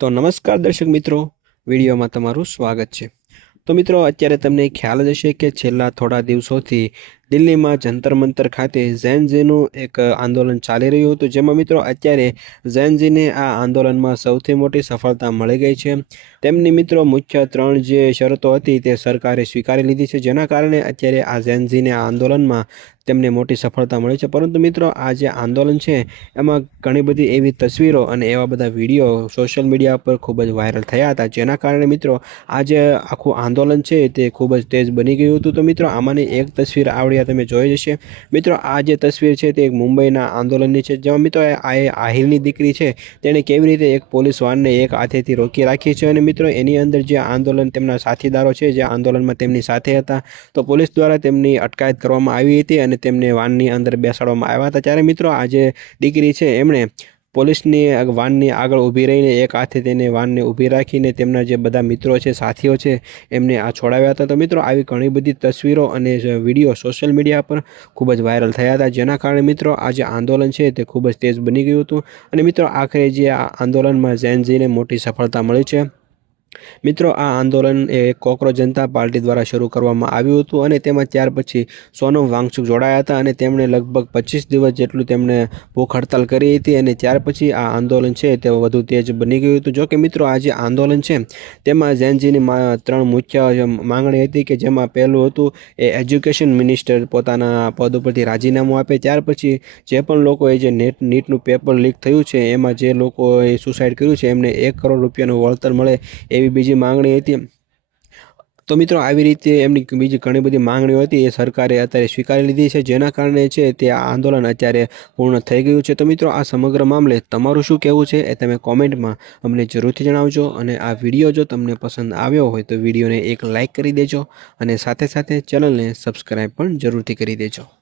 તો નમસ્કાર દર્શક મિત્રો, વિડીયોમાં તમારું સ્વાગત છે। તો મિત્રો, અત્યારે તમને ખ્યાલ જ હશે કે છેલ્લા થોડા દિવસોથી દિલ્હીમાં જંતર મંતર ખાતે ઝેન ઝીનું એક આંદોલન ચાલી રહ્યું હતું, જેમાં મિત્રો અત્યારે ઝેન ઝીને આ આંદોલનમાં સૌથી મોટી સફળતા મળી ગઈ છે। તેમની મિત્રો મુખ્ય 3 જે શરતો હતી તે સરકારે સ્વીકારી લીધી છે, જેના કારણે અત્યારે આ ઝેન ઝીને આ આંદોલનમાં તેમને મોટી સફળતા મળી છે। પરંતુ મિત્રો, આ જે આંદોલન છે એમાં ઘણી બધી એવી તસવીરો અને એવા બધા વિડીયો સોશિયલ મીડિયા પર ખૂબ જ વાયરલ થયા હતા, જેના કારણે મિત્રો આ જે આખું આંદોલન છે તે ખૂબ જ તેજ બની ગયું હતું। તો મિત્રો, આમાંની એક તસવીર આવડિયા તમે જોઈ જશે। મિત્રો, આ જે તસવીર છે તે એક મુંબઈના આંદોલનની છે, જેમાં મિત્રો આ આહિરની દીકરી છે તેણે કેવી રીતે એક પોલીસ વાનને એક હાથેથી રોકી રાખી છે, અને મિત્રો એની અંદર જે આંદોલન તેમના સાથીદારો છે જે આંદોલનમાં તેમની સાથે હતા, તો પોલીસ દ્વારા તેમની અટકાયત કરવામાં આવી હતી અને તેમને વાનની અંદર બેસાડવામાં આવ્યા હતા। ત્યારે મિત્રો આ જે દીકરી છે એમણે પોલીસની વાનની આગળ ઊભી રહીને એક હાથે તેને વાનને ઊભી રાખીને તેમના જે બધા મિત્રો છે, સાથીઓ છે, એમને આ છોડાવ્યા હતા। તો મિત્રો, આવી ઘણી બધી તસવીરો અને વિડીયો સોશિયલ મીડિયા પર ખૂબ જ વાયરલ થયા હતા, જેના કારણે મિત્રો આ જે આંદોલન છે તે ખૂબ જ તેજ બની ગયું હતું, અને મિત્રો આખરે જે આ આંદોલનમાં ઝેન ઝીને મોટી સફળતા મળી છે। મિત્રો, આ આંદોલન એ કોકરોચ જનતા પાર્ટી દ્વારા શરૂ કરવામાં આવ્યું હતું, અને તેમાં ત્યાર પછી સોનમ વાંગચુક જોડાયા હતા, અને તેમણે લગભગ 25 દિવસ જેટલું તેમણે ભૂખ હડતાલ કરી હતી, અને ત્યાર પછી આ આંદોલન છે તે વધુ તેજ બની ગયું હતું। જો કે મિત્રો, આ જે આંદોલન છે તેમાં ઝેન ઝીની 3 મુખ્ય માંગણી હતી, કે જેમાં પહેલું હતું એ એજ્યુકેશન મિનિસ્ટર પોતાના પદ ઉપરથી રાજીનામું આપે। ત્યાર પછી જે પણ લોકોએ જે નીટનું પેપર લીક થયું છે એમાં જે લોકોએ સુસાઇડ કર્યું છે એમને 1 કરોડ રૂપિયાનું વળતર મળે, એવી બીજી માંગણી હતી। તો મિત્રો, આવી રીતે એમની બીજી ઘણી બધી માંગણીઓ હતી એ સરકારે અત્યારે સ્વીકારી લીધી છે, જેના કારણે છે તે આ આંદોલન અત્યારે પૂર્ણ થઈ ગયું છે। તો મિત્રો, આ સમગ્ર મામલે તમારું શું કહેવું છે એ તમે કોમેન્ટમાં અમને જરૂરથી જણાવજો, અને આ વિડીયો જો તમને પસંદ આવ્યો હોય તો વિડીયોને એક લાઇક કરી દેજો, અને સાથે સાથે ચેનલને સબસ્ક્રાઈબ પણ જરૂરથી કરી દેજો।